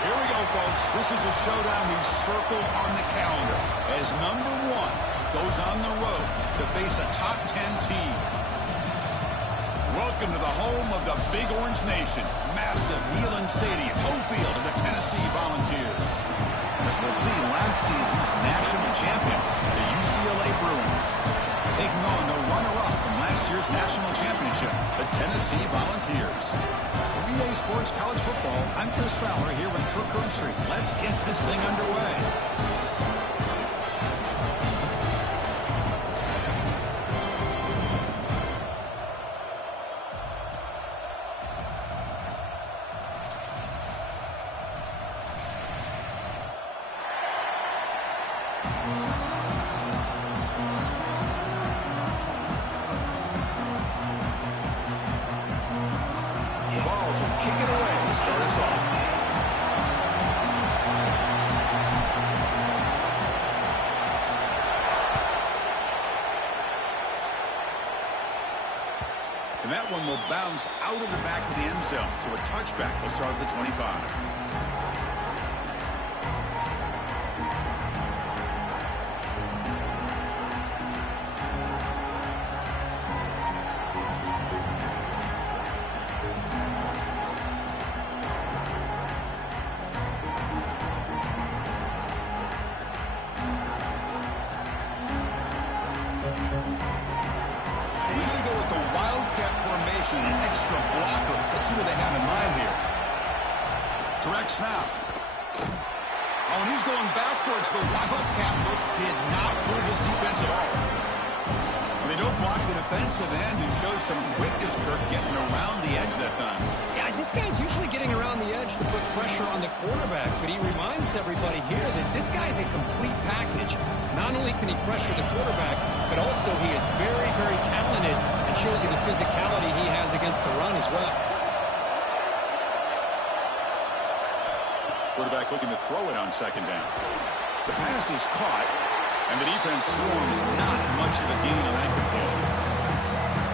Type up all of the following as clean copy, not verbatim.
Here we go, folks. This is a showdown we circle on the calendar as number one goes on the road to face a top 10 team. Welcome to the home of the Big Orange Nation. Massive Neyland Stadium, home field of the Tennessee Volunteers. As we'll see, last season's national champions, the UCLA Bruins, taking on the runner-up from last year's national championship, the Tennessee Volunteers. For EA Sports College Football, I'm Chris Fowler here with Kirk Herbstreit. Let's get this thing underway. Kick it away to start us off. And that one will bounce out of the back of the end zone. So a touchback will start at the 25. An extra blocker. Let's see what they have in mind here. Direct snap. Oh, and he's going backwards. The Wildcat look did not fool this defense at all. They don't block the defensive end, who shows some quickness, Kirk, getting around the edge that time. Yeah, this guy's usually getting around the edge to put pressure on the quarterback, but he reminds everybody here that this guy's a complete package. Not only can he pressure the quarterback, but also he is very, very talented and shows you the physicality he has against the run as well. Quarterback looking to throw it on second down. The pass is caught, and the defense swarms not much of a gain on that completion.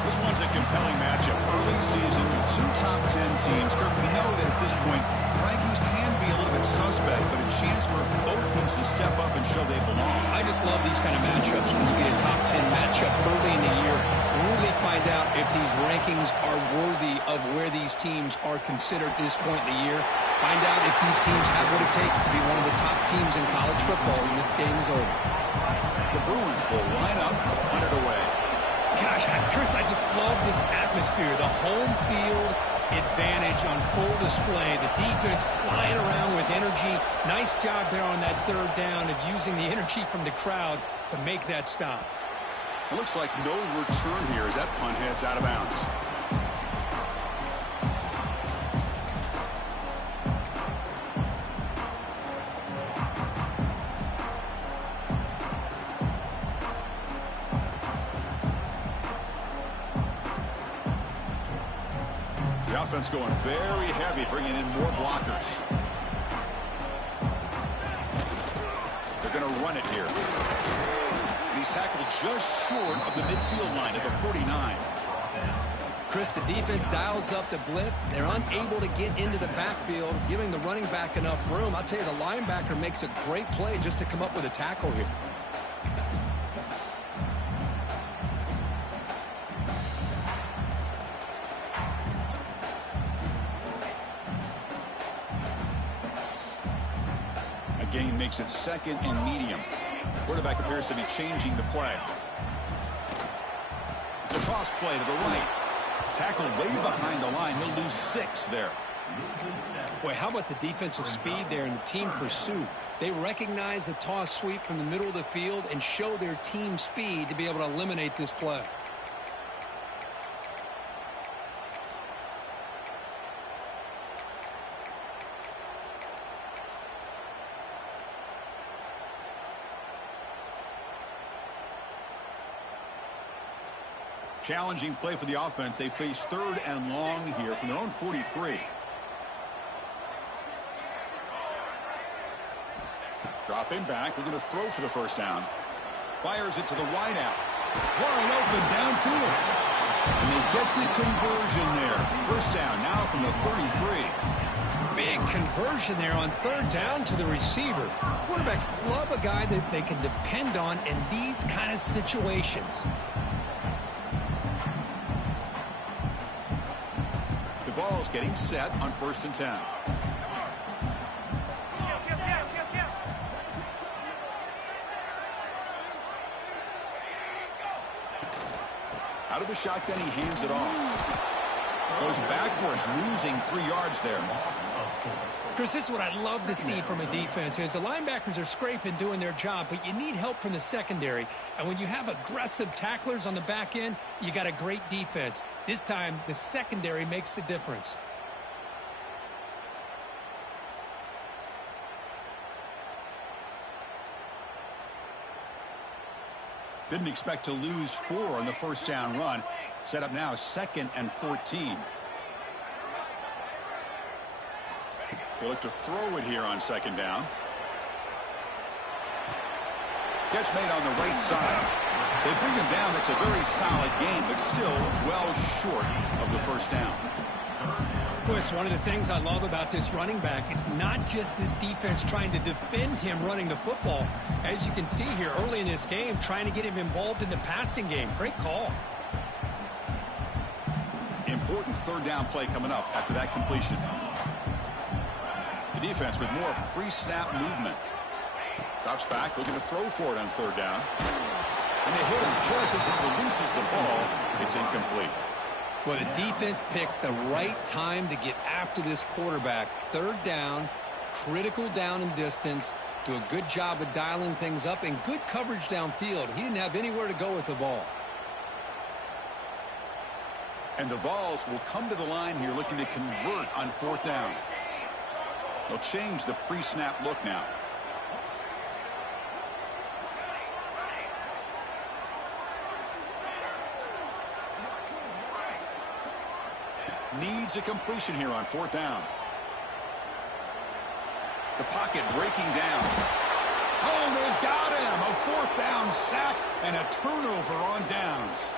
This one's a compelling matchup. Early season, two top 10 teams. Kirk, we know that at this point, rankings can be a little bit suspect, but a chance for both teams to step up and show they belong. I just love these kind of matchups when you get a top 10 matchup early in the year. Really find out if these rankings are worthy of where these teams are considered at this point in the year. Find out if these teams have what it takes to be one of the top teams in college football when this game is over. The Bruins will line up to punt it away. Gosh, Chris, I just love this atmosphere. The home field advantage on full display. The defense flying around with energy. Nice job there on that third down of using the energy from the crowd to make that stop. It looks like no return here as that punt heads out of bounds. The offense going very heavy, bringing in more blockers. They're going to run it here. And he's tackled just short of the midfield line at the 49. Chris, the defense dials up the blitz. They're unable to get into the backfield, giving the running back enough room. I'll tell you, the linebacker makes a great play just to come up with a tackle here. Gain makes it second and medium. Quarterback appears to be changing the play. The toss play to the right. Tackled way behind the line. He'll lose 6 there. Boy, how about the defensive speed there and the team pursuit? They recognize the toss sweep from the middle of the field and show their team speed to be able to eliminate this play. Challenging play for the offense. They face third and long here from their own 43. Dropping back, looking to throw for the first down. Fires it to the wideout. Wide open downfield. And they get the conversion there. First down now from the 33. Big conversion there on third down to the receiver. Quarterbacks love a guy that they can depend on in these kind of situations. The ball's getting set on 1st and 10. Out of the shotgun, he hands it off. Goes backwards, losing 3 yards there. Chris, this is what I love to see from a defense is the linebackers are scraping, doing their job, but you need help from the secondary. And when you have aggressive tacklers on the back end, you got a great defense. This time, the secondary makes the difference. Didn't expect to lose 4 on the first down run. Set up now 2nd and 14. He'll look to throw it here on 2nd down. Catch made on the right side. They bring him down. That's a very solid game, but still well short of the first down. Chris, one of the things I love about this running back, it's not just this defense trying to defend him running the football. As you can see here early in this game, trying to get him involved in the passing game. Great call. Important third down play coming up after that completion. The defense with more pre-snap movement. Drops back, looking to throw for it on 3rd down. And they hit him just as he releases the ball. It's incomplete. Well, the defense picks the right time to get after this quarterback. 3rd down, critical down and distance. Do a good job of dialing things up and good coverage downfield. He didn't have anywhere to go with the ball. And the Vols will come to the line here looking to convert on 4th down. They'll change the pre-snap look now. Needs a completion here on 4th down. The pocket breaking down. Oh, they've got him. A 4th down sack and a turnover on downs.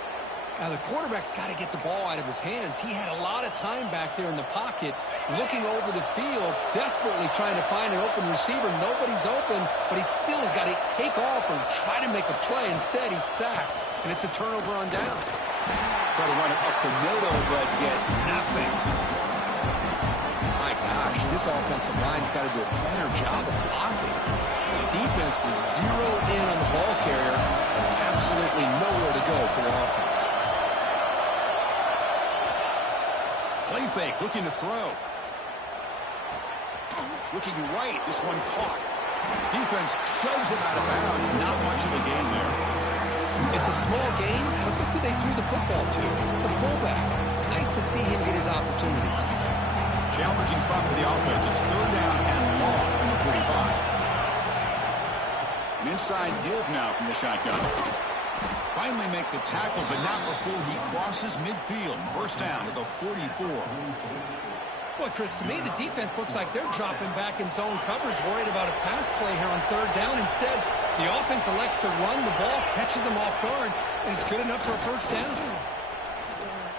Now, the quarterback's got to get the ball out of his hands. He had a lot of time back there in the pocket, looking over the field, desperately trying to find an open receiver. Nobody's open, but he still has got to take off or try to make a play. Instead, he's sacked, and it's a turnover on downs. Try to run it up the middle, but get nothing. My gosh, this offensive line's got to do a better job of blocking. The defense was zeroed in on the ball carrier and absolutely nowhere to go for the offense. Play fake, looking to throw. Looking right, this one caught. Defense shoves him out of bounds. Not much of a gain there. It's a small game, but look who they threw the football to. The fullback. Nice to see him get his opportunities. Challenging spot for the offense. It's 3rd down and long on the 45. An inside give now from the shotgun. Finally make the tackle, but not before he crosses midfield. 1st down at the 44. Boy, Chris, to me, the defense looks like they're dropping back in zone coverage, worried about a pass play here on 3rd down. Instead, the offense elects to run the ball, catches them off guard, and it's good enough for a 1st down.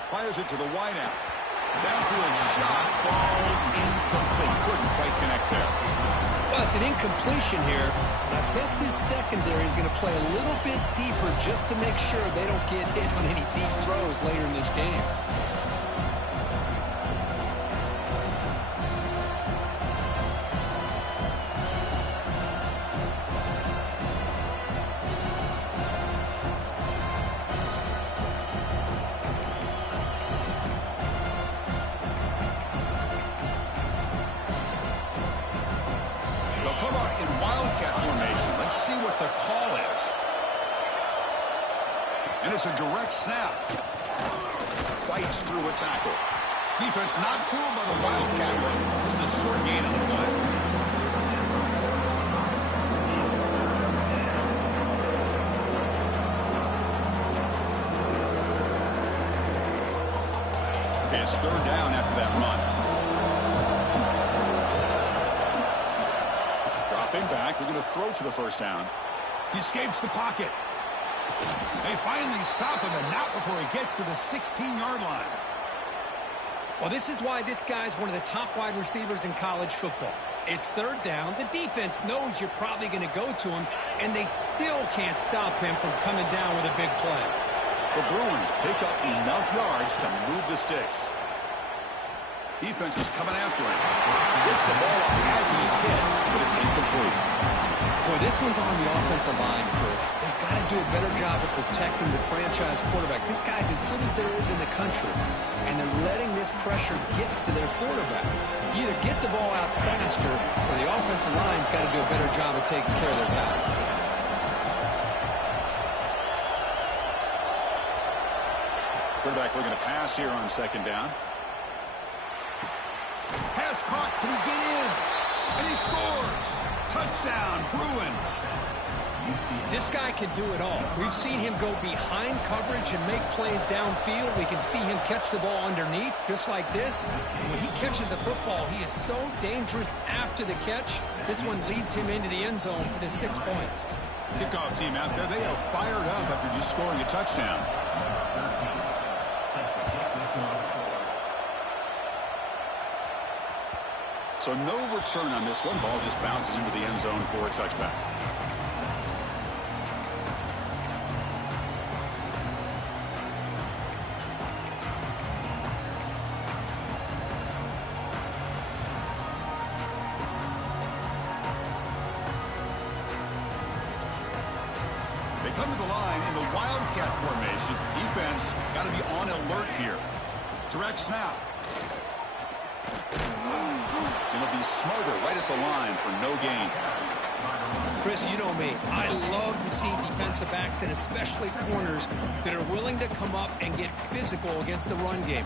Fires it to the wideout. Downfield shot falls incomplete. Couldn't quite connect there. Well, it's an incompletion here, but I bet this secondary is going to play a little bit deeper just to make sure they don't get hit on any deep throws later in this game. And it's a direct snap. Fights through a tackle. Defense not fooled by the Wildcat run. Just a short gain on the play. Okay, it's 3rd down after that run. Dropping back. We're going to throw for the 1st down. He escapes the pocket. They finally stop him, and not before he gets to the 16-yard line. Well, this is why this guy's one of the top wide receivers in college football. It's third down. The defense knows you're probably going to go to him, and they still can't stop him from coming down with a big play. The Bruins pick up enough yards to move the sticks. Defense is coming after him. Gets the ball off as he's hit, but it's incomplete. Boy, this one's on the offensive line, Chris. They've got to do a better job of protecting the franchise quarterback. This guy's as good as there is in the country, and they're letting this pressure get to their quarterback. You either get the ball out faster, or the offensive line's got to do a better job of taking care of their guy. Quarterback looking to pass here on second down. Pass caught. Can he get in? And he scores. Touchdown, Bruins. This guy can do it all. We've seen him go behind coverage and make plays downfield. We can see him catch the ball underneath, just like this. And when he catches a football, he is so dangerous after the catch. This one leads him into the end zone for the 6 points. Kickoff team out there, they are fired up after just scoring a touchdown. So no return on this one. Ball just bounces into the end zone for a touchback. They come to the line in the Wildcat formation. Defense got to be on alert here. Direct snap. Going to be smarter right at the line for no gain. Chris, you know me. I love to see defensive backs and especially corners that are willing to come up and get physical against the run game.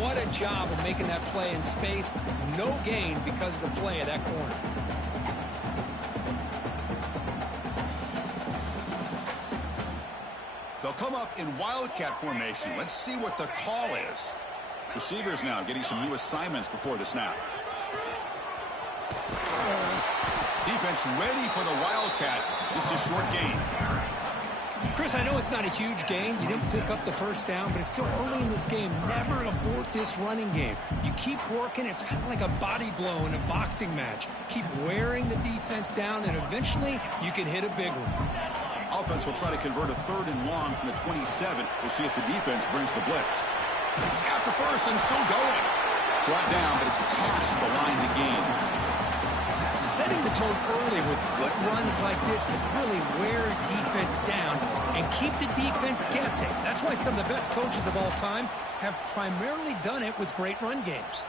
What a job of making that play in space. No gain because of the play of that corner. They'll come up in Wildcat formation. Let's see what the call is. Receivers now getting some new assignments before the snap. Defense ready for the Wildcat. Just a short gain. Chris, I know it's not a huge gain. You didn't pick up the first down, but it's still early in this game. Never abort this running game. You keep working. It's kind of like a body blow in a boxing match. Keep wearing the defense down, and eventually you can hit a big one. Offense will try to convert a 3rd and long from the 27. We'll see if the defense brings the blitz. It's after first and still going. Brought down, but it's past the line to gain. Setting the tone early with good runs like this can really wear defense down and keep the defense guessing. That's why some of the best coaches of all time have primarily done it with great run games.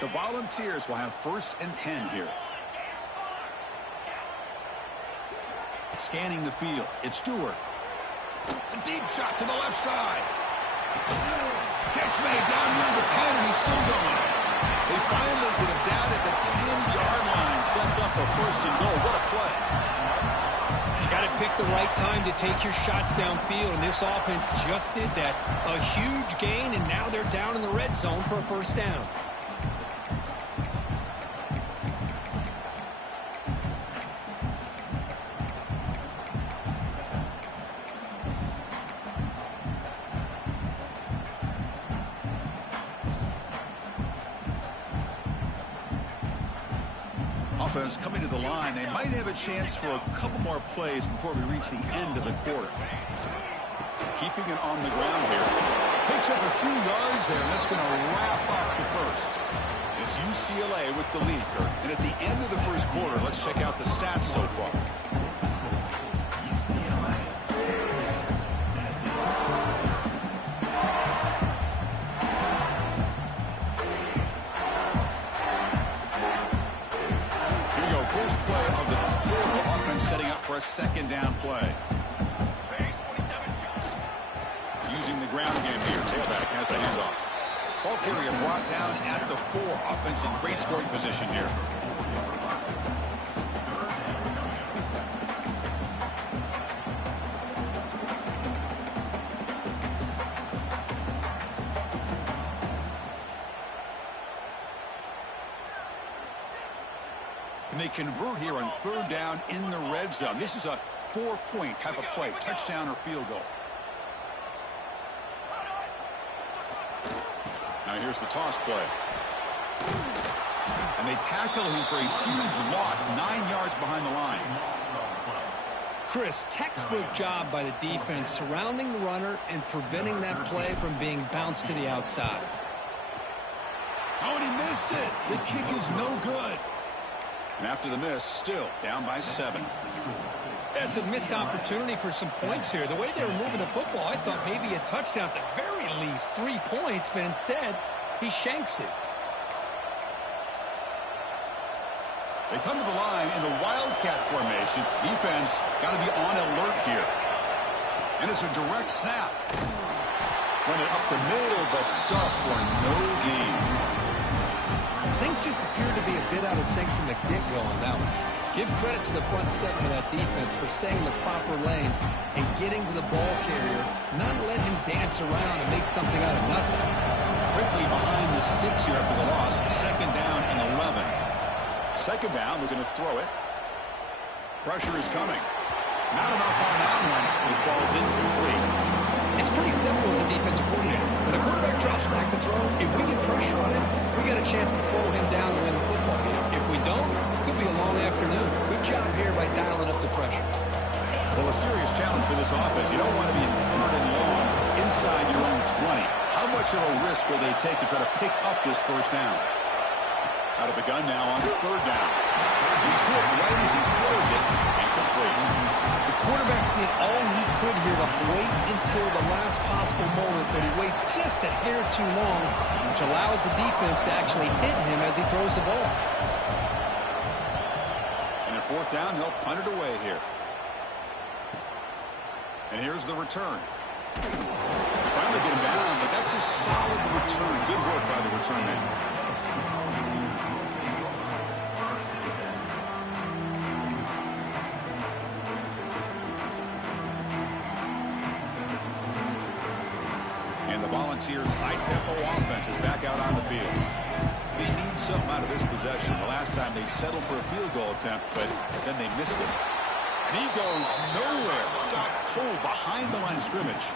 The Volunteers will have 1st and 10 here. Scanning the field. It's Stewart. A deep shot to the left side. Catch made down near the 10, and he's still going. They finally get him down at the 10-yard line. Sets up a 1st and goal. What a play. You got to pick the right time to take your shots downfield, and this offense just did that. A huge gain, and now they're down in the red zone for a 1st down. Offense coming to the line. They might have a chance for a couple more plays before we reach the end of the quarter. Keeping it on the ground here. Picks up a few yards there, and that's going to wrap up the 1st. It's UCLA with the lead, Kurt. And at the end of the 1st quarter, let's check out the stats so far. First play of the quarter. Offense setting up for a 2nd down play. Using the ground game here. Tailback has the handoff. Ball carrier brought down at the 4. Offense in great scoring position here. And they convert here on 3rd down in the red zone. This is a 4-point type of play, touchdown or field goal. Now here's the toss play. And they tackle him for a huge loss, 9 yards behind the line. Chris, textbook job by the defense surrounding the runner and preventing that play from being bounced to the outside. Oh, and he missed it. The kick is no good. And after the miss, still down by 7. That's a missed opportunity for some points here. The way they were moving the football, I thought maybe a touchdown at the very least, 3 points, but instead, he shanks it. They come to the line in the Wildcat formation. Defense got to be on alert here. And it's a direct snap. Run it up the middle, but stuffed for no gain. Things just appeared to be a bit out of sync from the get-go on that one. Give credit to the front seven of that defense for staying in the proper lanes and getting to the ball carrier, not let him dance around and make something out of nothing. Quickly behind the sticks here after the loss. 2nd down and 11. 2nd down, we're going to throw it. Pressure is coming. Not enough on that one. It falls incomplete. It's pretty simple as a defensive coordinator. When the quarterback drops back to throw, if we get pressure on him, we got a chance to slow him down and win the football game. If we don't, it could be a long afternoon. Good job here by dialing up the pressure. Well, a serious challenge for this offense. You don't want to be in 3rd and long inside your own 20. How much of a risk will they take to try to pick up this 1st down? Out of the gun now on 3rd down. He's hit right as he throws it. Incomplete. The quarterback did all he could here to wait until the last possible moment, but he waits just a hair too long, which allows the defense to actually hit him as he throws the ball. And at 4th down, they'll punt it away here. And here's the return. Finally get him down, but that's a solid return. Good work by the return man. Volunteers' high-tempo offense is back out on the field. They need something out of this possession. The last time they settled for a field goal attempt, but then they missed it. And he goes nowhere. Stop cold behind the line of scrimmage.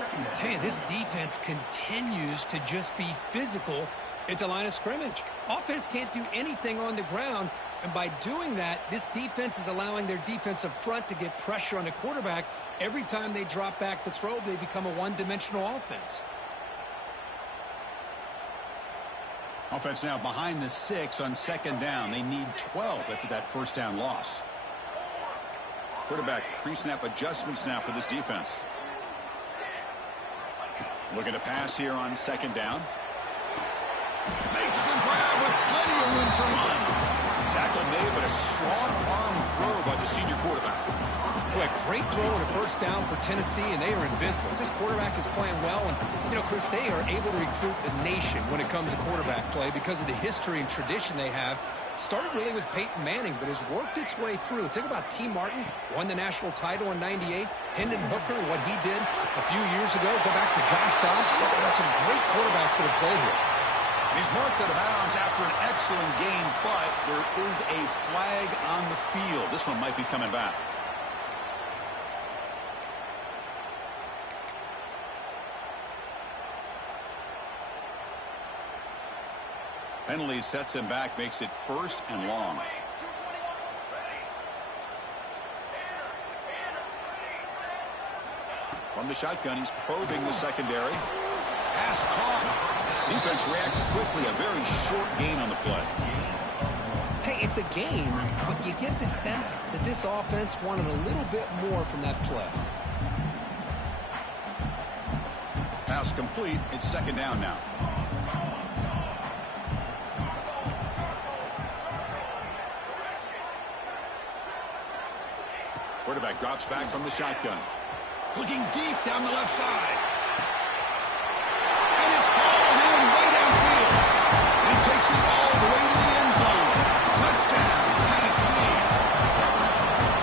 I tell you, this defense continues to just be physical at the line of scrimmage. Offense can't do anything on the ground, and by doing that, this defense is allowing their defensive front to get pressure on the quarterback. Every time they drop back to throw, they become a one-dimensional offense. Offense now behind the 6 on 2nd down. They need 12 after that 1st down loss. Quarterback pre-snap adjustments now for this defense. Looking to pass here on 2nd down. Makes the grab with plenty of room to run. Tackle made, but a strong arm throw by the senior quarterback. Boy, great throw and a 1st down for Tennessee, and they are in business. This quarterback is playing well, and, you know, Chris, they are able to recruit the nation when it comes to quarterback play because of the history and tradition they have. Started really with Peyton Manning, but has worked its way through. Think about T. Martin, won the national title in '98. Hendon Hooker, what he did a few years ago. Go back to Josh Dobbs. But there are some great quarterbacks that have played here. He's marked out of bounds after an excellent game, but there is a flag on the field. This one might be coming back. Penalty sets him back, makes it 1st and long. From the shotgun, he's probing the secondary. Pass caught. Defense reacts quickly. A very short gain on the play. Hey, it's a game, but you get the sense that this offense wanted a little bit more from that play. Pass complete. It's 2nd down now. Quarterback drops back from the shotgun. Looking deep down the left side. And it's hauled in way downfield. And he takes it all the way to the end zone. Touchdown, Tennessee.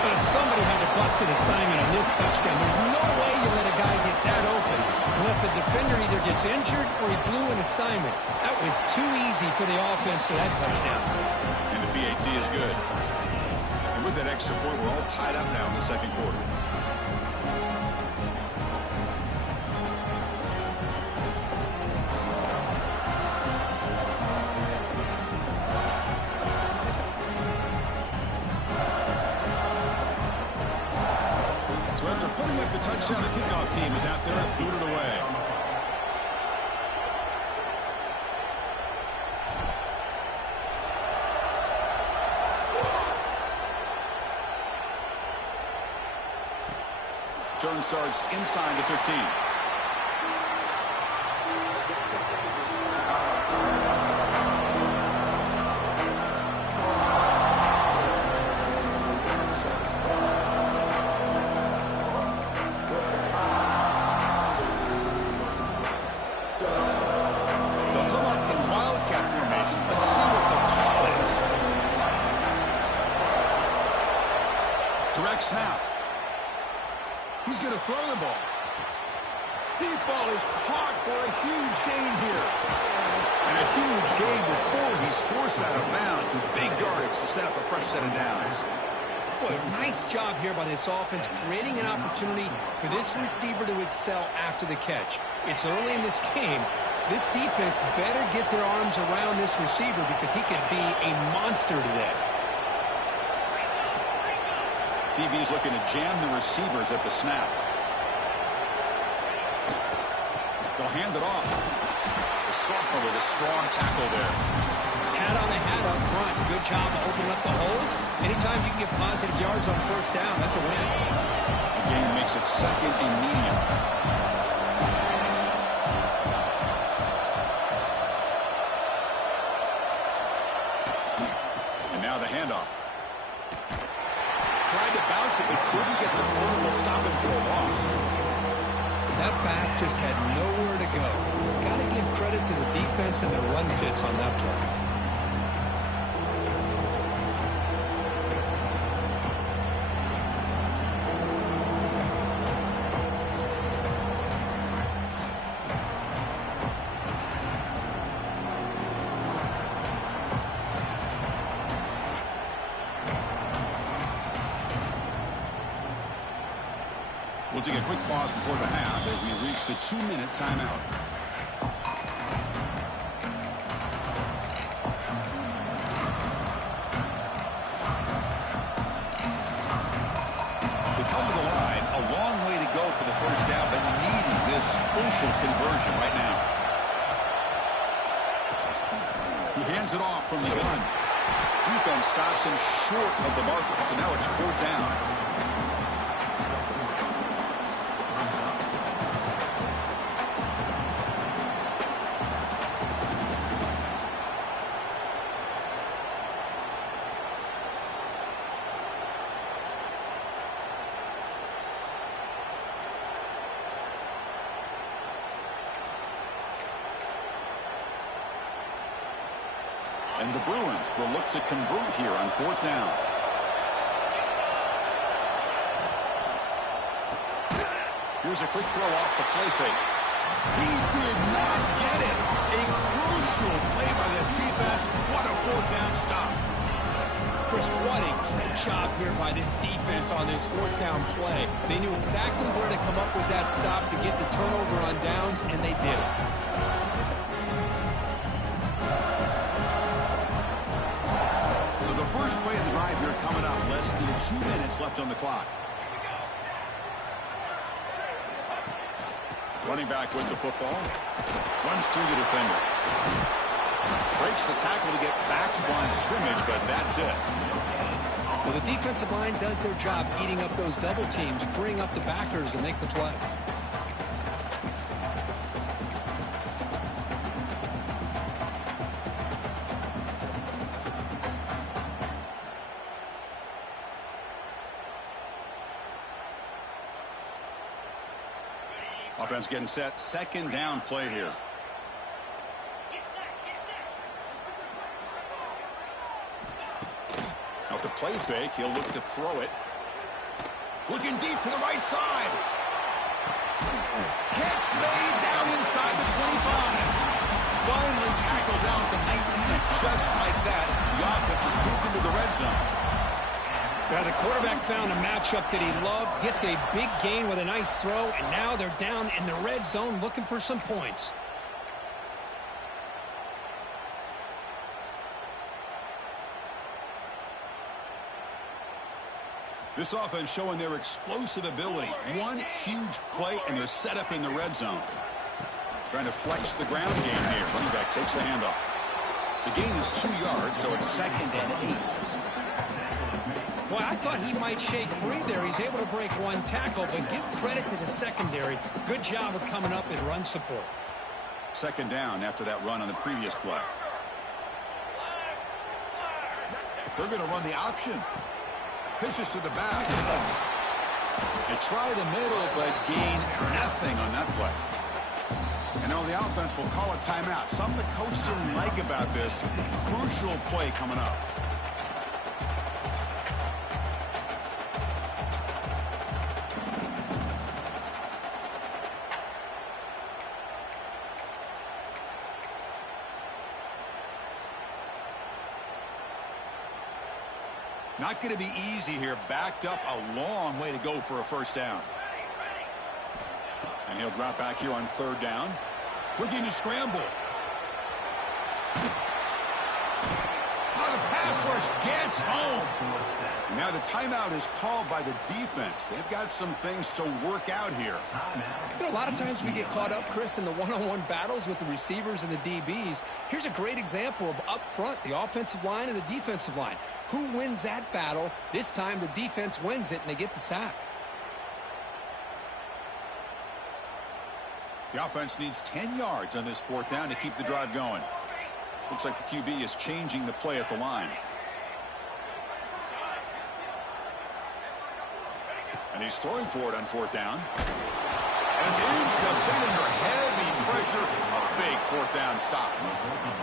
But somebody had to bust an assignment on this touchdown. There's no way you let a guy get that open unless the defender either gets injured or he blew an assignment. That was too easy for the offense for that touchdown. And the PAT is good. With that extra point, we're all tied up now in the 2nd quarter. touchdown. The kickoff team is out there and booted away. Turn starts inside the 15. They'll come up in wildcat formation. Let's see what the call is. Direct snap. He's going to throw the ball. Deep ball is caught for a huge gain here. And a huge gain before he's forced out of bounds with big yardage to set up a fresh set of downs. Boy, nice job here by this offense, creating an opportunity for this receiver to excel after the catch. It's early in this game, so this defense better get their arms around this receiver because he could be a monster today. DB is looking to jam the receivers at the snap. They'll hand it off. The sophomore with a strong tackle there. Hat on the hat up front. Good job opening up the holes. Anytime you can get positive yards on first down, that's a win. The game makes it second and medium. And now the handoff. Tried to bounce it, but couldn't get the corner. Will stop him for a loss. That back just had nowhere to go. Got to give credit to the defense and their run fits on that play. We'll take a quick pause before the half as we reach the 2-minute timeout. They come to the line, a long way to go for the first down, but needing this crucial conversion right now. He hands it off from the gun. Defense stops him short of the marker, so now it's 4th down. And the Bruins will look to convert here on 4th down. Here's a quick throw off the play fake. He did not get it. A crucial play by this defense. What a 4th down stop. Chris, what a great job here by this defense on this 4th down play. They knew exactly where to come up with that stop to get the turnover on downs, and they did it. First play of the drive here coming up. Less than 2 minutes left on the clock. Running back with the football. Runs through the defender. Breaks the tackle to get back to line of scrimmage, but that's it. Well, the defensive line does their job eating up those double teams, freeing up the backers to make the play. Offense getting set. 2nd down play here. Off the play fake, he'll look to throw it. Looking deep to the right side. Catch made down inside the 25. Finally tackled down at the 19, and just like that, the offense has moved into the red zone. Well, the quarterback found a matchup that he loved, gets a big gain with a nice throw, and now they're down in the red zone looking for some points. This offense showing their explosive ability. One huge play, and they're set up in the red zone. Trying to flex the ground game here. Running back takes the handoff. The gain is 2 yards, so it's 2nd and 8. Well, I thought he might shake free there. He's able to break one tackle, but give credit to the secondary. Good job of coming up in run support. 2nd down after that run on the previous play. They're going to run the option. Pitches to the back. They try the middle, but gain nothing on that play. And now the offense will call a timeout. Something the coach didn't like about this. Crucial play coming up. Not going to be easy here. Backed up a long way to go for a 1st down. And he'll drop back here on 3rd down. Looking to scramble. Oh, the pass rush gets home. And now the timeout is called by the defense. They've got some things to work out here. You know, a lot of times we get caught up, Chris, in the one-on-one battles with the receivers and the DBs. Here's a great example of up front, the offensive line and the defensive line. Who wins that battle? This time the defense wins it, and they get the sack. The offense needs 10 yards on this 4th down to keep the drive going. Looks like the QB is changing the play at the line. And he's throwing for it on 4th down. And it's incomplete under heavy pressure. A big 4th down stop.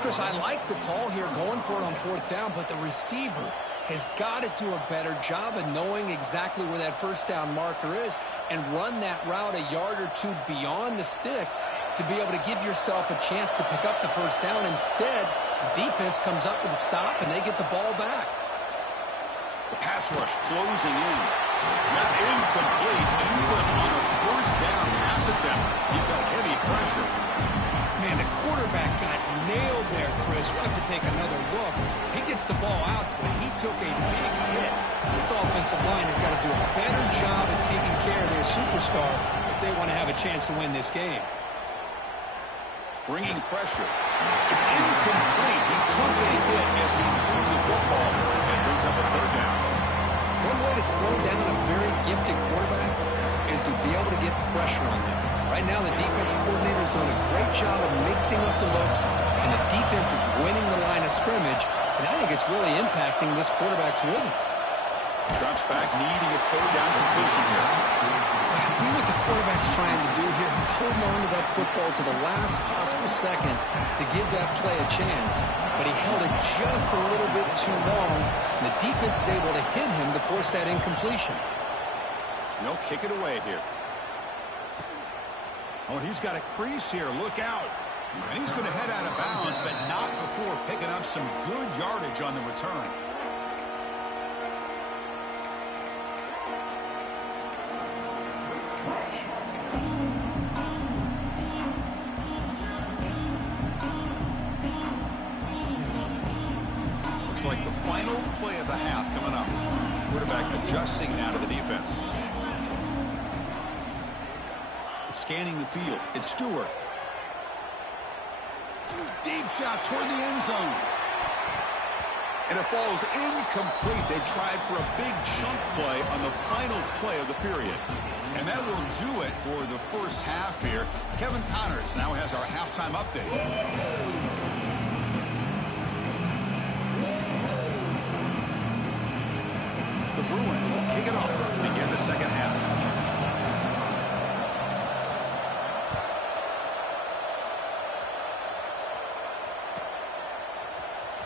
Chris, I like the call here going for it on 4th down, but the receiver has got to do a better job of knowing exactly where that 1st down marker is and run that route a yard or 2 beyond the sticks to be able to give yourself a chance to pick up the 1st down. Instead, the defense comes up with a stop, and they get the ball back. The pass rush closing in. That's incomplete. Even on a 1st down pass attempt, he felt heavy pressure. Man, the quarterback got nailed there, Chris. We'll have to take another look. He gets the ball out, but he took a big hit. This offensive line has got to do a better job of taking care of their superstar if they want to have a chance to win this game. Bringing pressure. It's incomplete. He took a hit as he threw the football and brings up a 3rd down. One way to slow down a very gifted quarterback is to be able to get pressure on him. Right now, the defensive coordinator is doing a great job of mixing up the looks, and the defense is winning the line of scrimmage, and I think it's really impacting this quarterback's rhythm. Drops back, needing a 3rd down completion here. See what the quarterback's trying to do here. He's holding on to that football to the last possible second to give that play a chance, but he held it just a little bit too long, and the defense is able to hit him to force that incompletion. They'll kick it away here. Oh, and he's got a crease here. Look out. And he's going to head out of bounds, but not before picking up some good yardage on the return. Looks like the final play of the half coming up. Quarterback adjusting now to the defense. Scanning the field. It's Stewart. Deep shot toward the end zone. And it falls incomplete. They tried for a big chunk play on the final play of the period. And that will do it for the 1st half here. Kevin Connors now has our halftime update. The Bruins will kick it off to begin the 2nd half.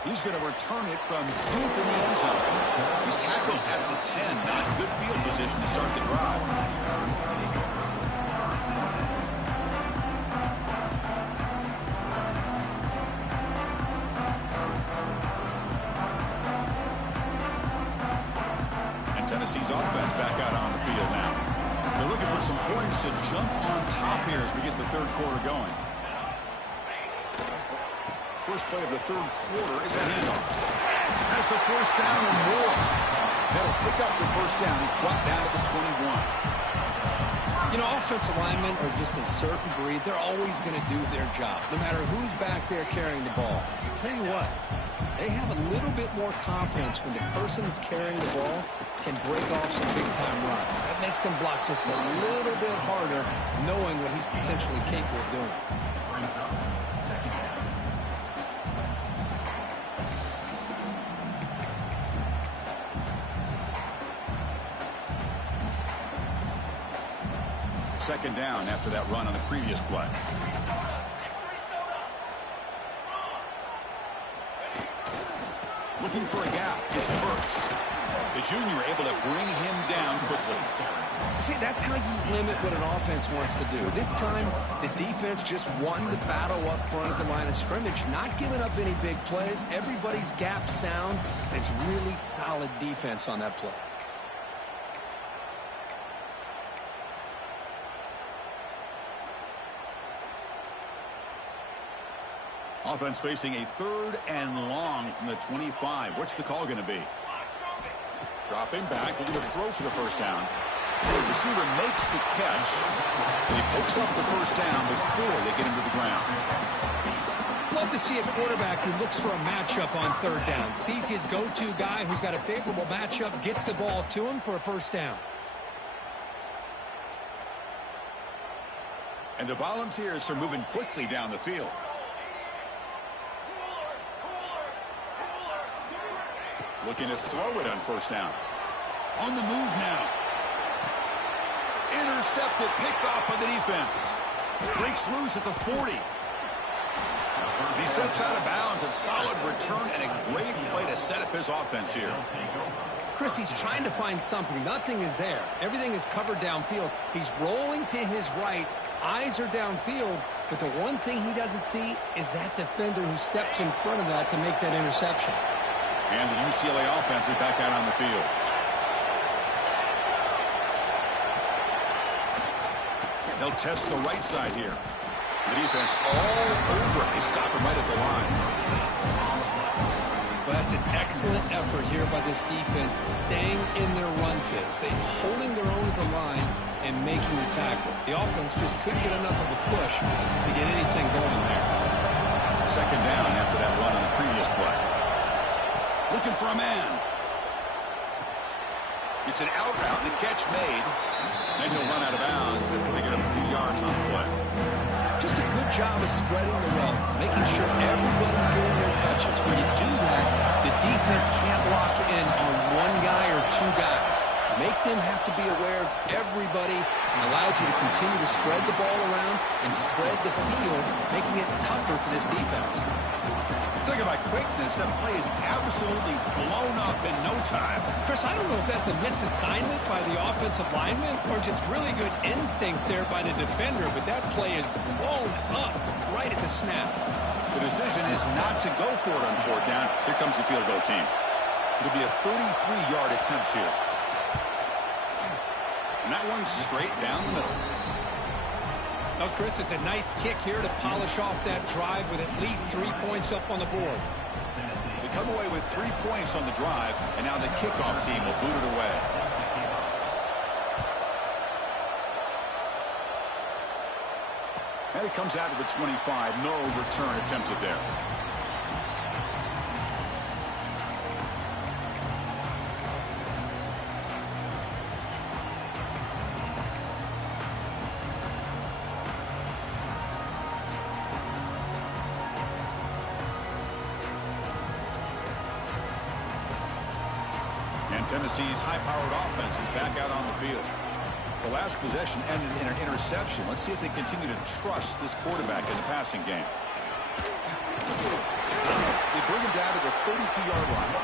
He's going to return it from deep in the end zone. He's tackled at the 10. Not good field position to start the drive. And Tennessee's offense back out on the field now. They're looking for some points to jump on top here as we get the 3rd quarter going. First play of the 3rd quarter is a handoff. Has the 1st down and more. That'll pick up the first down. He's brought down to the 21. You know, offensive linemen are just a certain breed. They're always going to do their job, no matter who's back there carrying the ball. I'll tell you what, they have a little bit more confidence when the person that's carrying the ball can break off some big-time runs. That makes them block just a little bit harder, knowing what he's potentially capable of doing. Second down after that run on the previous play. Looking for a gap. It's Burks. The junior able to bring him down quickly. See, that's how you limit what an offense wants to do. This time, the defense just won the battle up front at the line of scrimmage, not giving up any big plays. Everybody's gap sound. It's really solid defense on that play. Offense facing a 3rd and long from the 25. What's the call going to be? Dropping back, looking to throw for the first down. The receiver makes the catch, and he picks up the first down before they get him to the ground. Love to see a quarterback who looks for a matchup on 3rd down. Sees his go-to guy who's got a favorable matchup, gets the ball to him for a first down. And the Volunteers are moving quickly down the field. Looking to throw it on first down. On the move now. Intercepted, picked off by the defense. Breaks loose at the 40. He steps out of bounds. A solid return and a great play to set up his offense here. Chris, he's trying to find something. Nothing is there. Everything is covered downfield. He's rolling to his right. Eyes are downfield. But the one thing he doesn't see is that defender who steps in front of that to make that interception. And the UCLA offense is back out on the field. They'll test the right side here. The defense all over. They stop him right at the line. Well, that's an excellent effort here by this defense, staying in their run fits. They're holding their own at the line and making the tackle. The offense just couldn't get enough of a push to get anything going there. Second down after that run on the previous play. Looking for a man. It's an out route, the catch made. And he'll run out of bounds and pick it up a few yards on the play. Just a good job of spreading the wealth, making sure everybody's getting their touches. When you do that, the defense can't lock in on one guy or two guys. Make them have to be aware of everybody, and allows you to continue to spread the ball around and spread the field, making it tougher for this defense. Talking about quickness, that play is absolutely blown up in no time. Chris, I don't know if that's a misassignment by the offensive lineman or just really good instincts there by the defender, but that play is blown up right at the snap. The decision is not to go for it on 4th down. Here comes the field goal team. It'll be a 33-yard attempt here. And that one's straight down the middle. Now, Chris, it's a nice kick here to polish off that drive with at least 3 points up on the board. They come away with 3 points on the drive, and now the kickoff team will boot it away. And it comes out to the 25. No return attempted there. Tennessee's high-powered offense is back out on the field. The last possession ended in an interception. Let's see if they continue to trust this quarterback in the passing game. They bring him down to the 32-yard line.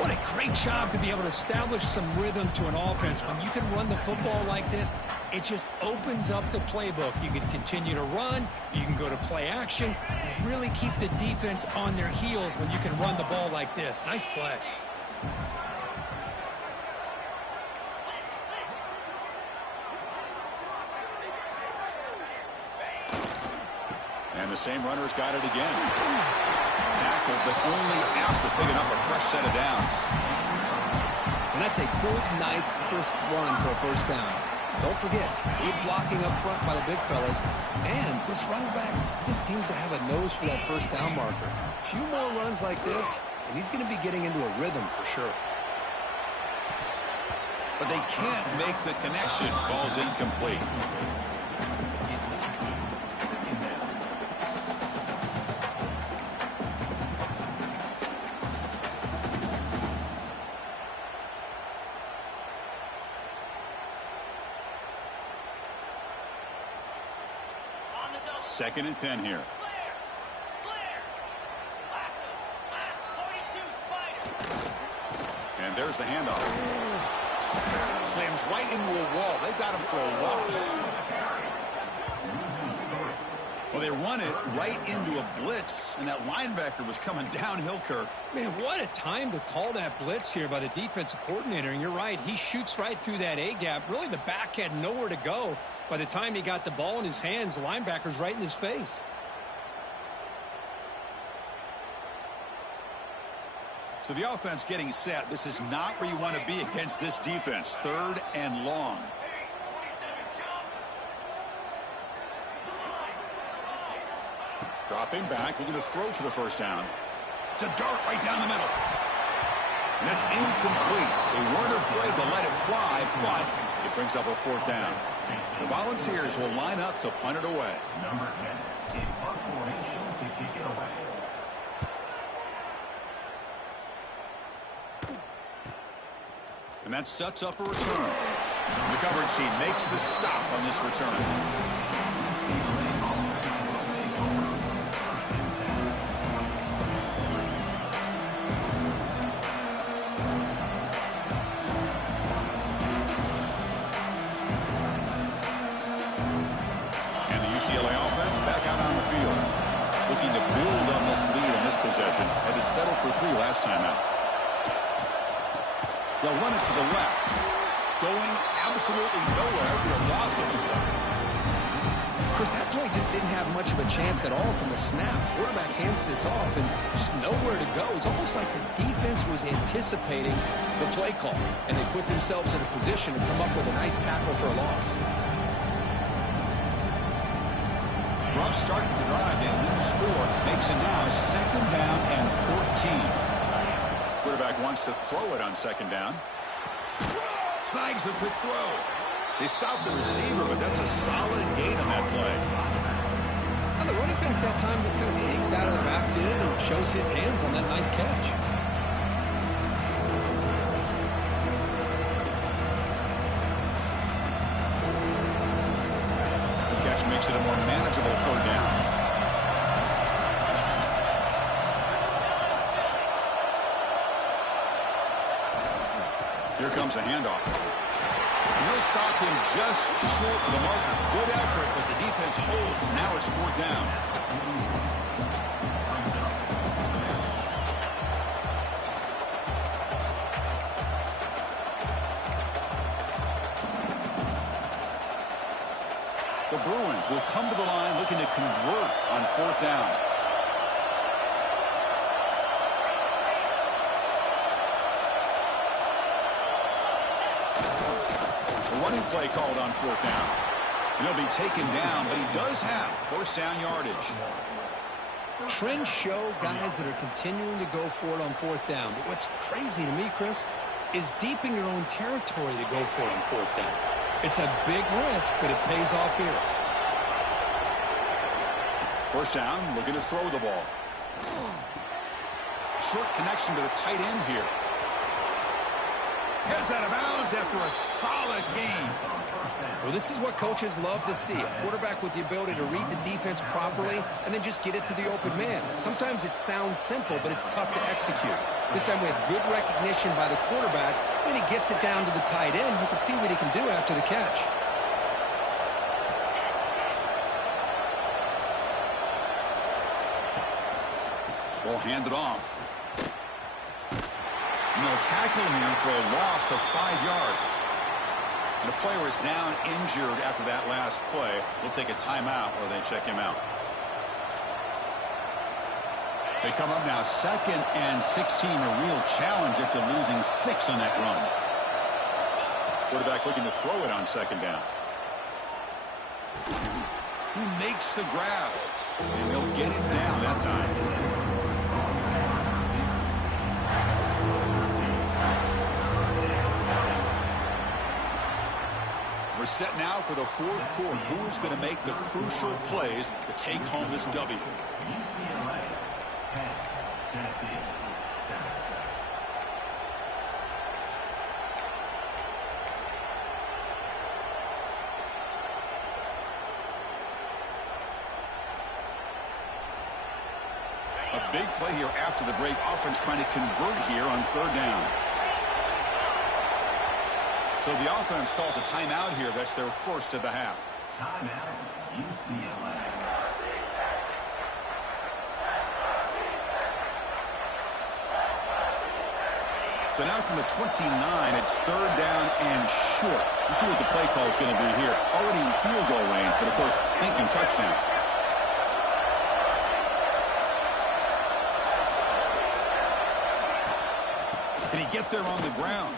What a great job to be able to establish some rhythm to an offense. When you can run the football like this, it just opens up the playbook. You can continue to run. You can go to play action and really keep the defense on their heels when you can run the ball like this. Nice play. And the same runner's got it again. Tackled, but only after picking up a fresh set of downs. And that's a good, nice, crisp run for a first down. Don't forget, good blocking up front by the big fellas. And this running back just seems to have a nose for that first down marker. A few more runs like this, and he's going to be getting into a rhythm for sure. But they can't make the connection. Ball's incomplete. Second and 10 here. And there's the handoff. Slams right into a wall. They've got him for a loss. Well, they run it right into a blitz, and that linebacker was coming downhill, Kirk. Man, what a time to call that blitz here by the defensive coordinator. And you're right, he shoots right through that A-gap. Really, the back had nowhere to go. By the time he got the ball in his hands, the linebacker's right in his face. So the offense getting set. This is not where you want to be against this defense. Third and long. Dropping back, looking to throw for the first down. It's a dart right down the middle. And that's incomplete. They weren't afraid to let it fly, but it brings up a fourth down. The Volunteers will line up to punt it away. Number 10, in punt formation to kick it away. And that sets up a return. The coverage team makes the stop on this return. UCLA offense back out on the field. Looking to build on this lead in this possession. Had to settle for 3 last time out. They'll run it to the left. Going absolutely nowhere with a loss of it. Chris, that play just didn't have much of a chance at all from the snap. Quarterback hands this off and just nowhere to go. It's almost like the defense was anticipating the play call, and they put themselves in a position to come up with a nice tackle for a loss. Rough start to the drive. They lose 4. Makes it now second down and 14. Quarterback wants to throw it on second down. Snags the quick throw. They stop the receiver, but that's a solid gain on that play. And the running back that time just kind of sneaks out of the backfield and shows his hands on that nice catch. Makes it a more manageable third down. Here comes a handoff. And they'll stop him just short of the marker. Good effort, but the defense holds. Now it's fourth down. The Bruins will come to the line looking to convert on fourth down. The running play called on fourth down. He'll be taken down, but he does have first down yardage. Trends show guys that are continuing to go for it on fourth down. But what's crazy to me, Chris, is deep in your own territory to go for it on fourth down. It's a big risk, but it pays off here. First down, looking to throw the ball. Short connection to the tight end here. Heads out of bounds after a solid game. Well, this is what coaches love to see. A quarterback with the ability to read the defense properly and then just get it to the open man. Sometimes it sounds simple, but it's tough to execute. This time we have good recognition by the quarterback. Then he gets it down to the tight end. You can see what he can do after the catch. Ball handed off. And they'll tackle him for a loss of 5 yards. And the player is down injured after that last play. We'll take a timeout or they check him out. They come up now second and 16, a real challenge after losing 6 on that run. Quarterback looking to throw it on second down. Who makes the grab? And he'll get it down that time. We're set now for the fourth quarter. Who is going to make the crucial plays to take home this W? UCLA 10, Tennessee 7. A big play here after the break. Offense trying to convert here on third down. So the offense calls a timeout here. That's their first of the half. Timeout, UCLA. So now from the 29, it's third down and short. You see what the play call is going to be here. Already in field goal range, but of course thinking touchdown. Did he get there on the ground?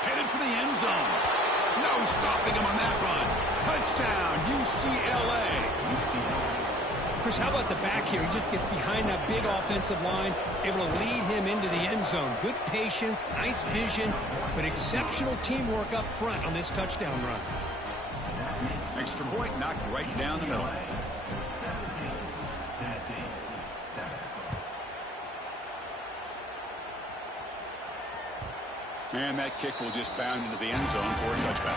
Headed for the end zone. No stopping him on that run. Touchdown, UCLA. Chris, how about the back here? He just gets behind that big offensive line, able to lead him into the end zone. Good patience, nice vision, but exceptional teamwork up front on this touchdown run. Extra point knocked right down the middle. 17, Tennessee 7. And that kick will just bound into the end zone for a touchback.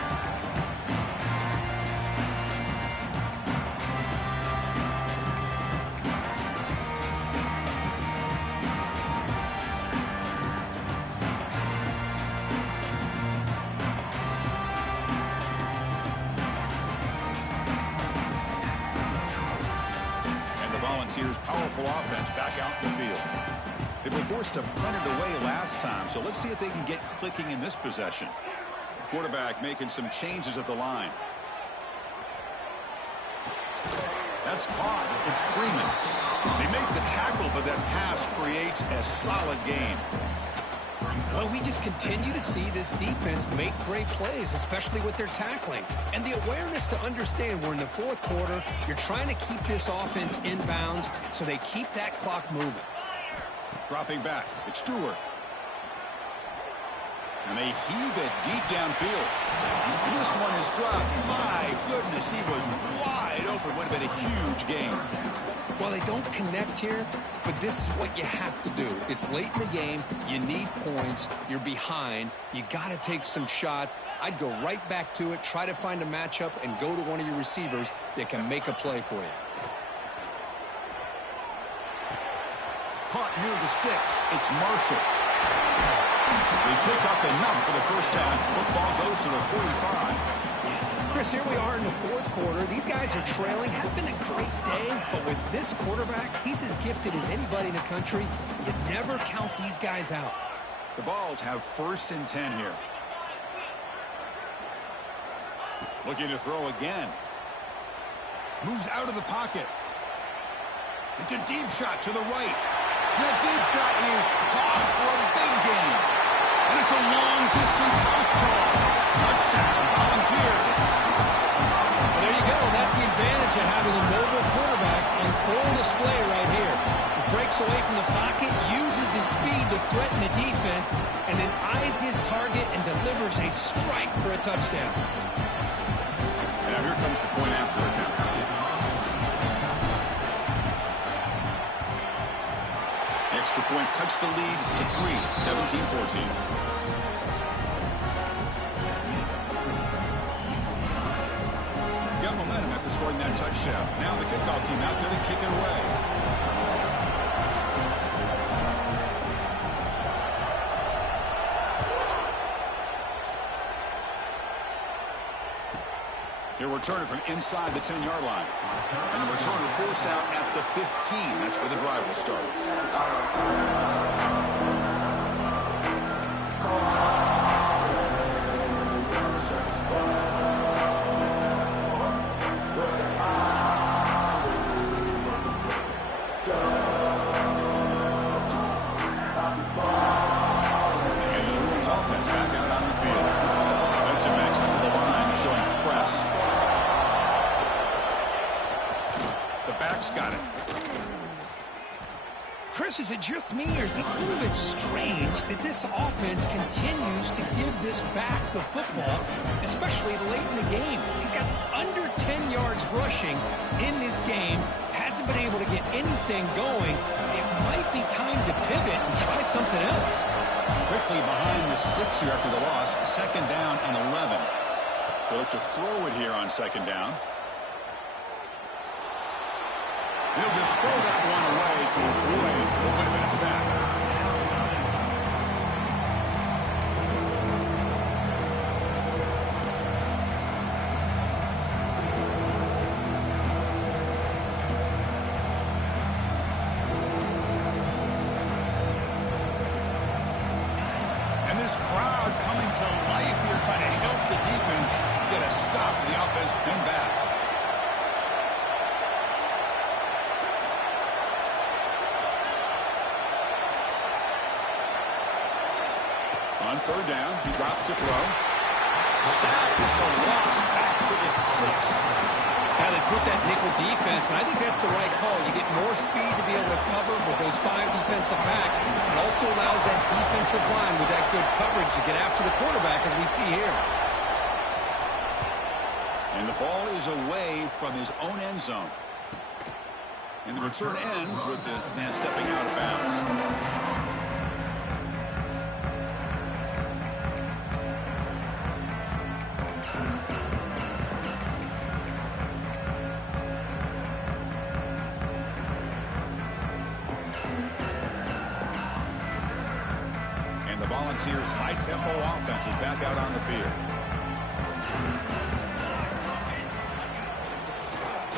And the Volunteers' powerful offense back out in the field. They were forced to punt it away last time, so let's see if they can get clicking in this possession. Quarterback making some changes at the line. That's caught. It's Freeman. They make the tackle, but that pass creates a solid gain. Well, we just continue to see this defense make great plays, especially with their tackling. And the awareness to understand we're in the fourth quarter, you're trying to keep this offense in bounds so they keep that clock moving. Dropping back, it's Stewart. And they heave it deep downfield. And this one is dropped. My goodness, he was wide open. Would have been a huge game. Well, they don't connect here, but this is what you have to do. It's late in the game. You need points. You're behind. You got to take some shots. I'd go right back to it, try to find a matchup, and go to one of your receivers that can make a play for you. Caught near the sticks. It's Marshall. They pick up enough for the first down. Football goes to the 45. Chris, here we are in the fourth quarter. These guys are trailing. Had been a great day, but with this quarterback, he's as gifted as anybody in the country. You never count these guys out. The Vols have first and 10 here. Looking to throw again. Moves out of the pocket. It's a deep shot to the right. That deep shot is caught for a big gain. And it's a long-distance house call. Touchdown, Volunteers. Well, there you go. That's the advantage of having a mobile quarterback on full display right here. He breaks away from the pocket, uses his speed to threaten the defense, and then eyes his target and delivers a strike for a touchdown. And now here comes the point after attempt. Extra point cuts the lead to 3, 17-14. Got momentum after scoring that touchdown. Now the kickoff team out there to kick it away. They're returning from inside the 10-yard line. And the returner forced out at the 15. That's where the drive will start. And the Bruins offense back The back's got it. Chris, is it just me, or is it a little bit strange that this offense continues to give this back the football, especially late in the game? He's got under 10 yards rushing in this game, hasn't been able to get anything going. It might be time to pivot and try something else. Quickly behind the sticks here after the loss, 2nd down and 11. They'll look to throw it here on 2nd down. He'll just throw that one away to avoid what would have been a sack. And this crowd coming to life here, trying to help the defense get a stop. The offense pinned back. On 3rd down, he drops to throw. Sacked to loss, back to the 6. Now they put that nickel defense, and I think that's the right call. You get more speed to be able to cover with those 5 defensive backs. It also allows that defensive line with that good coverage to get after the quarterback, as we see here. And the ball is away from his own end zone. And the return ends with the man stepping out of bounds. Volunteers' high-tempo offense is back out on the field.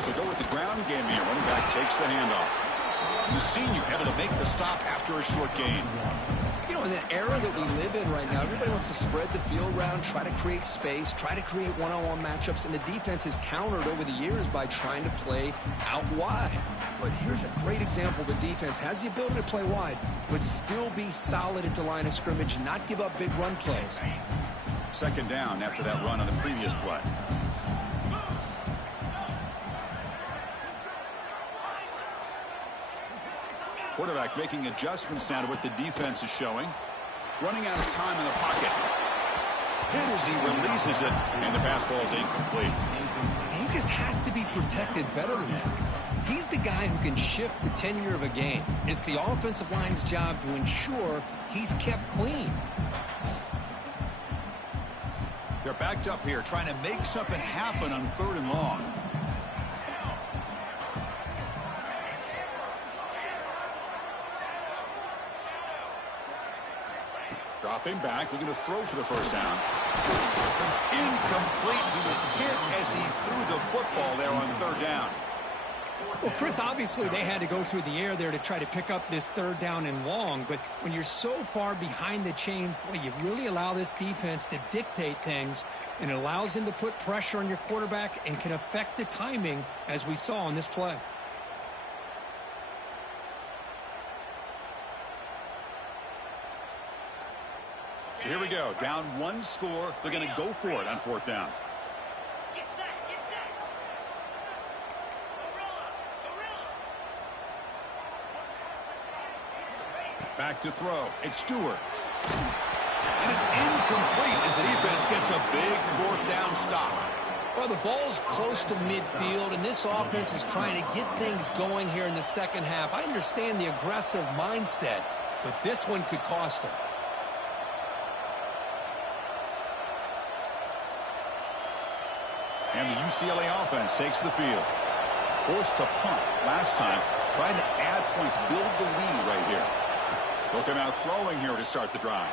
We go with the ground game here. Running back takes the handoff. The senior able to make the stop after a short gain. You know, in the era that we live in right now, everybody wants to spread the field around, try to create space, try to create one-on-one matchups, and the defense has countered over the years by trying to play out wide. But here's a great example. The defense has the ability to play wide, but still be solid at the line of scrimmage and not give up big run plays. 2nd down after that run on the previous play. Quarterback making adjustments now to what the defense is showing. Running out of time in the pocket. Hit as he releases it, and the pass ball is incomplete. He just has to be protected better than that. He's the guy who can shift the tenure of a game. It's the offensive line's job to ensure he's kept clean. They're backed up here, trying to make something happen on 3rd and long. Dropping back, looking to throw for the 1st down. Incomplete. He was hit as he threw the football there on 3rd down. Well, Chris, obviously they had to go through the air there to try to pick up this 3rd down and long, but when you're so far behind the chains, boy, you really allow this defense to dictate things, and it allows them to put pressure on your quarterback and can affect the timing, as we saw on this play. So here we go. Down 1 score. They're going to go for it on 4th down. Back to throw. It's Stewart. And it's incomplete as the defense gets a big 4th down stop. Well, the ball's close to midfield, and this offense is trying to get things going here in the 2nd half. I understand the aggressive mindset, but this one could cost them. And the UCLA offense takes the field. Forced to punt last time. Trying to add points, build the lead right here. They'll come out throwing here to start the drive.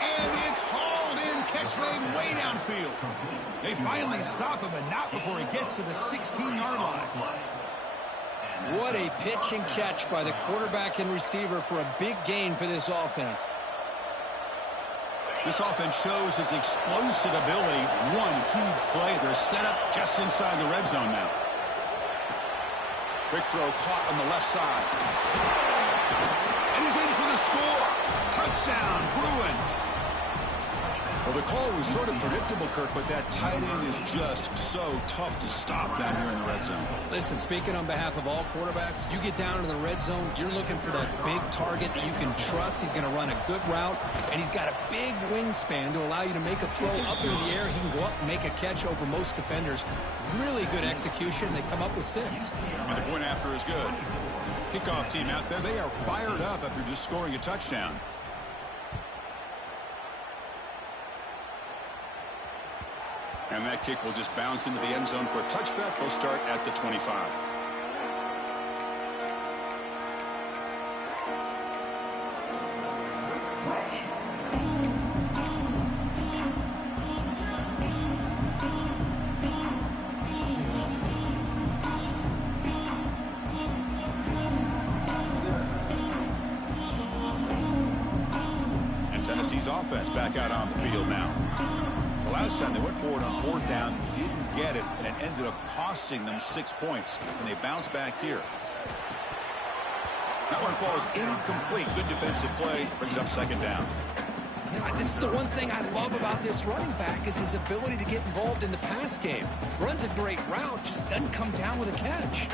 And it's hauled in. Catch made way downfield. They finally stop him, but not before he gets to the 16-yard line. What a pitch and catch by the quarterback and receiver for a big gain for this offense. This offense shows its explosive ability. One huge play. They're set up just inside the red zone now. Quick throw caught on the left side. And he's in for the score. Touchdown, Bruins. Well, the call was sort of predictable, Kirk, but that tight end is just so tough to stop down here in the red zone. Listen, speaking on behalf of all quarterbacks, you get down into the red zone, you're looking for that big target that you can trust. He's going to run a good route, and he's got a big wingspan to allow you to make a throw up into the air. He can go up and make a catch over most defenders. Really good execution. They come up with 6. And the point after is good. Kickoff team out there, they are fired up after just scoring a touchdown. And that kick will just bounce into the end zone for a touchback. They'll start at the 25. And Tennessee's offense back out on the field now. The last time they went forward on 4th down, didn't get it, and it ended up costing them 6 points. And they bounce back here. That one falls incomplete. Good defensive play. Brings up 2nd down. You know, this is the one thing I love about this running back is his ability to get involved in the pass game. Runs a great route, just doesn't come down with a catch.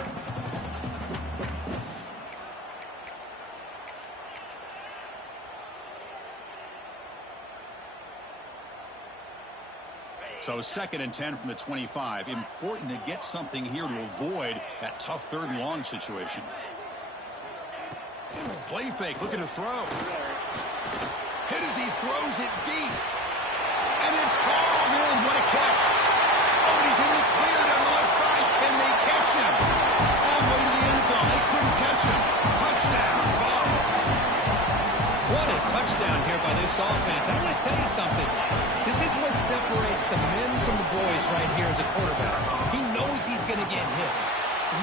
So 2nd and 10 from the 25. Important to get something here to avoid that tough 3rd and long situation. Play fake, looking to throw. Hit as he throws it deep. And it's hauled in. What a catch. Oh, and he's in the clear down the left side. Can they catch him? All the way to the end zone. They couldn't catch him. Touchdown, Vols. What a touchdown here by this offense. I'm going to tell you something. This is what separates the men from the boys right here as a quarterback. He knows he's going to get hit.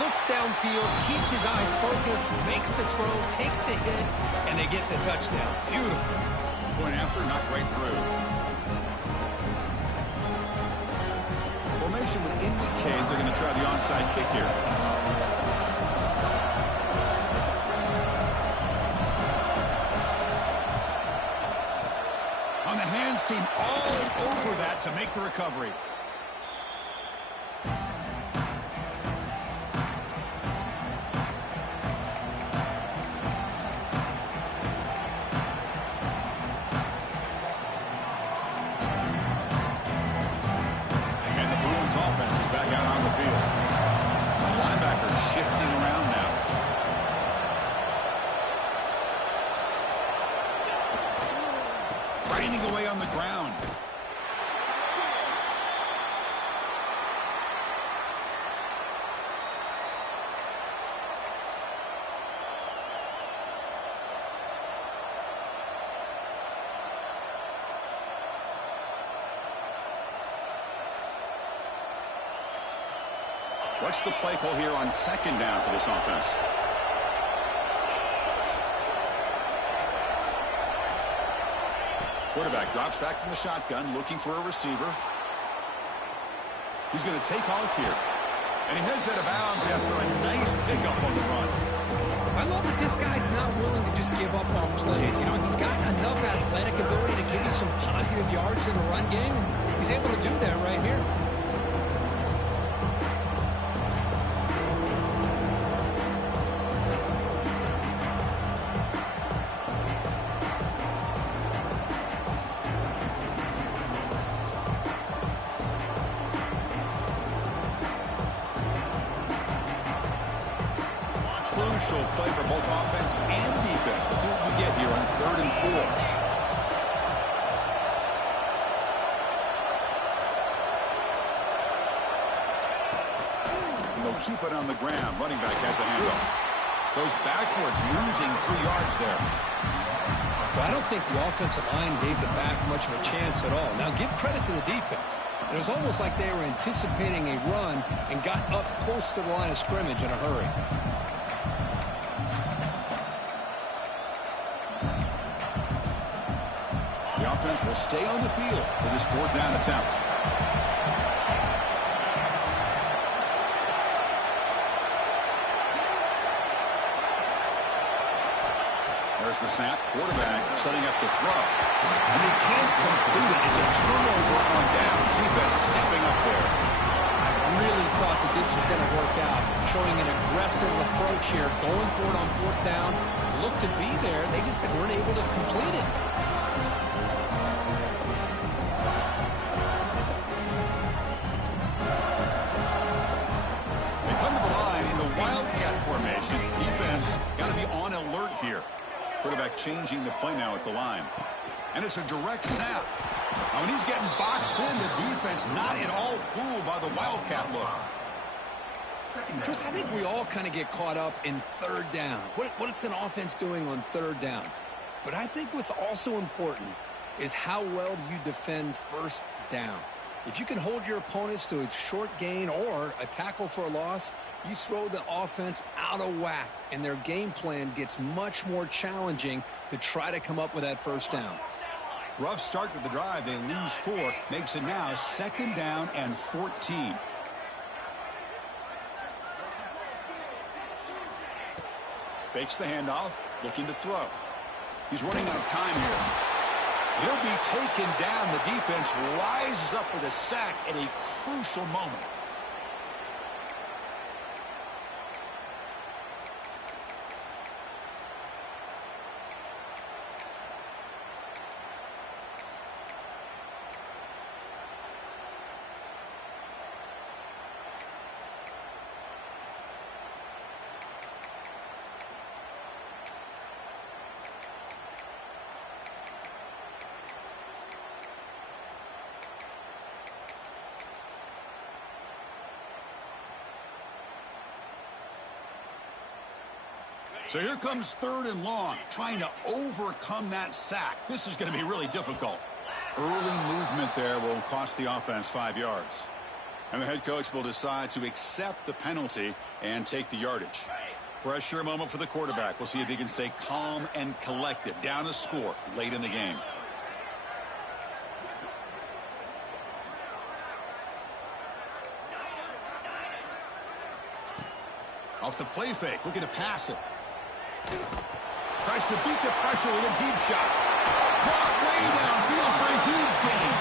Looks downfield, keeps his eyes focused, makes the throw, takes the hit, and they get the touchdown. Beautiful. Point after, knocked right through. Formation would indicate they're going to try the onside kick here. On the hands team all over that to make the recovery. Away on the ground. What's the play call here on 2nd down for this offense? Quarterback drops back from the shotgun, looking for a receiver. He's going to take off here. And he heads out of bounds after a nice pickup on the run. I love that this guy's not willing to just give up on plays. You know, he's got enough athletic ability to give you some positive yards in the run game. And he's able to do that right here. Crucial play for both offense and defense. Let's see what we get here on 3rd and 4. And they'll keep it on the ground. Running back has the handoff. Goes backwards, losing 3 yards there. Well, I don't think the offensive line gave the back much of a chance at all. Now, give credit to the defense. It was almost like they were anticipating a run and got up close to the line of scrimmage in a hurry. The offense will stay on the field for this 4th down attempt. There's the snap. Quarterback setting up the throw. And they can't complete it. It's a turnover on downs. Defense stepping up there. I really thought that this was going to work out, showing an aggressive approach here, going for it on fourth down. Looked to be there. They just weren't able to complete it. They come to the line in the Wildcat formation. Defense got to be on alert here. Quarterback changing the play now at the line. And it's a direct snap. Now, when he's getting boxed in, the defense not at all fooled by the Wildcat look. Chris, I think we all kind of get caught up in third down. What's an offense doing on third down? But I think what's also important is how well you defend first down. If you can hold your opponents to a short gain or a tackle for a loss, you throw the offense out of whack, and their game plan gets much more challenging to try to come up with that first down. Rough start to the drive. They lose 4. Makes it now 2nd down and 14. Fakes the handoff, looking to throw. He's running out of time here. He'll be taken down. The defense rises up with a sack at a crucial moment. So here comes 3rd and long, trying to overcome that sack. This is going to be really difficult. Early movement there will cost the offense 5 yards. And the head coach will decide to accept the penalty and take the yardage. Pressure moment for the quarterback. We'll see if he can stay calm and collected. Down a score late in the game. Off the play fake, looking to pass it. Tries to beat the pressure with a deep shot. Caught way downfield for a huge gain.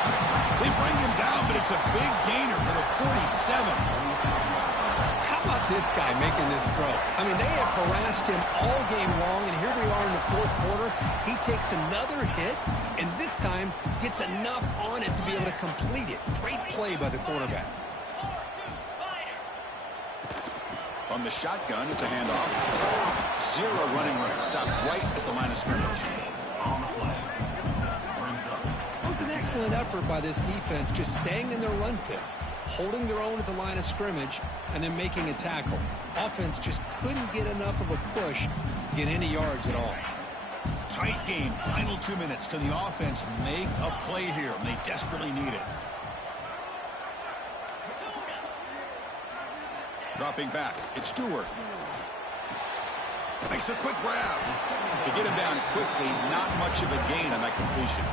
They bring him down, but it's a big gainer for the 47. How about this guy making this throw? I mean, they have harassed him all game long, and here we are in the 4th quarter. He takes another hit, and this time gets enough on it to be able to complete it. Great play by the quarterback. On the shotgun, it's a handoff. 0 running room. Stopped right at the line of scrimmage. It was an excellent effort by this defense, just staying in their run fits, holding their own at the line of scrimmage, and then making a tackle. Offense just couldn't get enough of a push to get any yards at all. Tight game. Final 2 minutes. Can the offense make a play here? And they desperately need it. Dropping back, it's Stewart. Makes a quick grab. To get him down quickly, not much of a gain on that completion.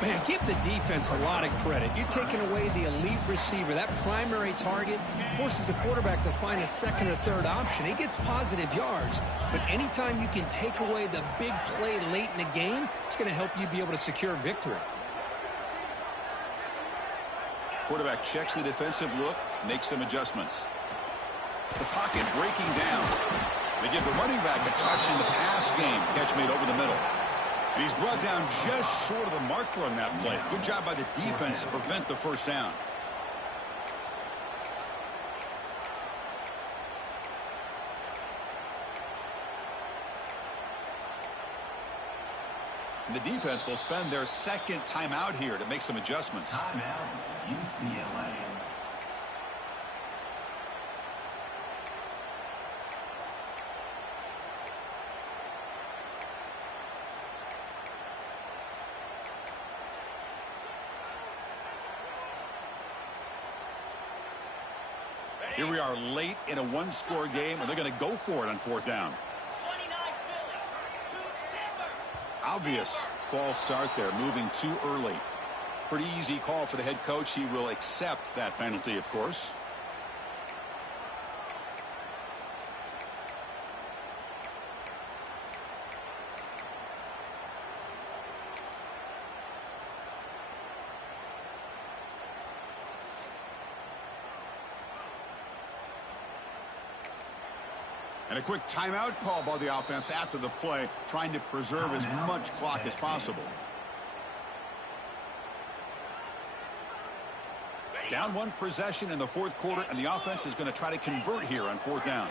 Man, give the defense a lot of credit. You're taking away the elite receiver. That primary target forces the quarterback to find a second or third option. He gets positive yards, but anytime you can take away the big play late in the game, it's going to help you be able to secure victory. Quarterback checks the defensive look, makes some adjustments. The pocket breaking down. They give the running back a touch in the pass game. Catch made over the middle. And he's brought down just short of the marker on that play. Good job by the defense to prevent the first down. And the defense will spend their 2nd timeout here to make some adjustments. Timeout, UCLA. Here we are late in a 1-score game, and they're going to go for it on 4th down. Obvious false start there, moving too early. Pretty easy call for the head coach. He will accept that penalty, of course. And a quick timeout call by the offense after the play, trying to preserve as much clock as possible. Down one possession in the fourth quarter, and the offense is going to try to convert here on fourth down.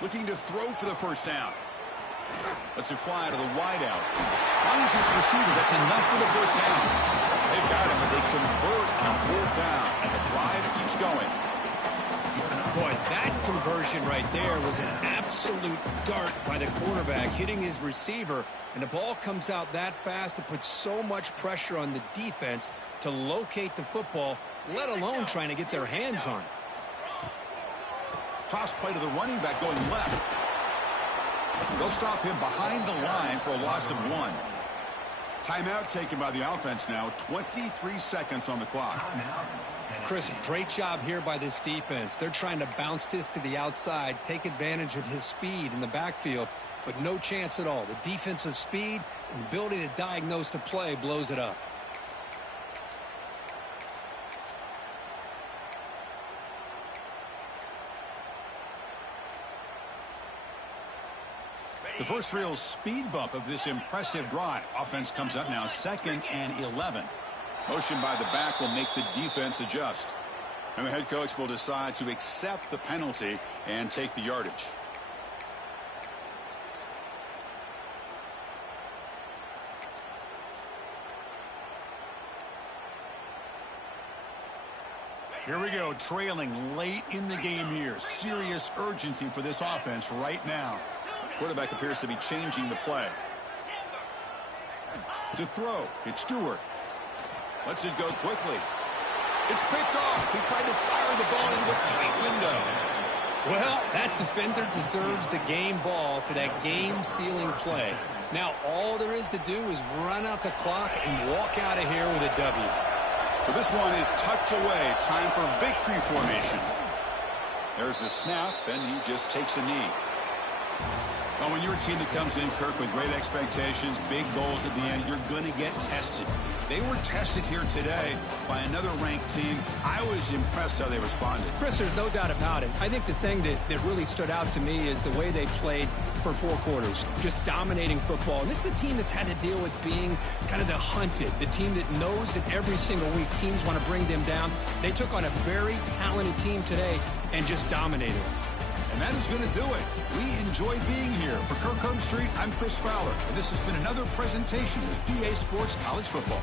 Looking to throw for the first down. Lets it fly to the wideout. Finds his receiver. That's enough for the first down. They've got him, and they convert on fourth down. And the drive keeps going. Boy, that conversion right there was an absolute dart by the quarterback, hitting his receiver. And the ball comes out that fast. It puts so much pressure on the defense to locate the football, let alone trying to get their hands on it. Toss play to the running back going left. They'll stop him behind the line for a loss of 1. Timeout taken by the offense now. 23 seconds on the clock. Chris, great job here by this defense. They're trying to bounce this to the outside, take advantage of his speed in the backfield, but no chance at all. The defensive speed and ability to diagnose the play blows it up. The first real speed bump of this impressive drive. Offense comes up now 2nd and 11. Motion by the back will make the defense adjust. And the head coach will decide to accept the penalty and take the yardage. Here we go, trailing late in the game here. Serious urgency for this offense right now. Quarterback appears to be changing the play. To throw, it's Stewart. Lets it go quickly. It's picked off. He tried to fire the ball into a tight window. Well, that defender deserves the game ball for that game-sealing play. Now, all there is to do is run out the clock and walk out of here with a W. So this one is tucked away. Time for victory formation. There's the snap, and he just takes a knee. Well, when you're a team that comes in, Kirk, with great expectations, big goals at the end, you're going to get tested. They were tested here today by another ranked team. I was impressed how they responded. Chris, there's no doubt about it. I think the thing that really stood out to me is the way they played for 4 quarters, just dominating football. And this is a team that's had to deal with being kind of the hunted, the team that knows that every single week teams want to bring them down. They took on a very talented team today and just dominated. And that is going to do it. We enjoy being here. For Kirk Herbstreit, I'm Chris Fowler. And this has been another presentation of EA Sports College Football.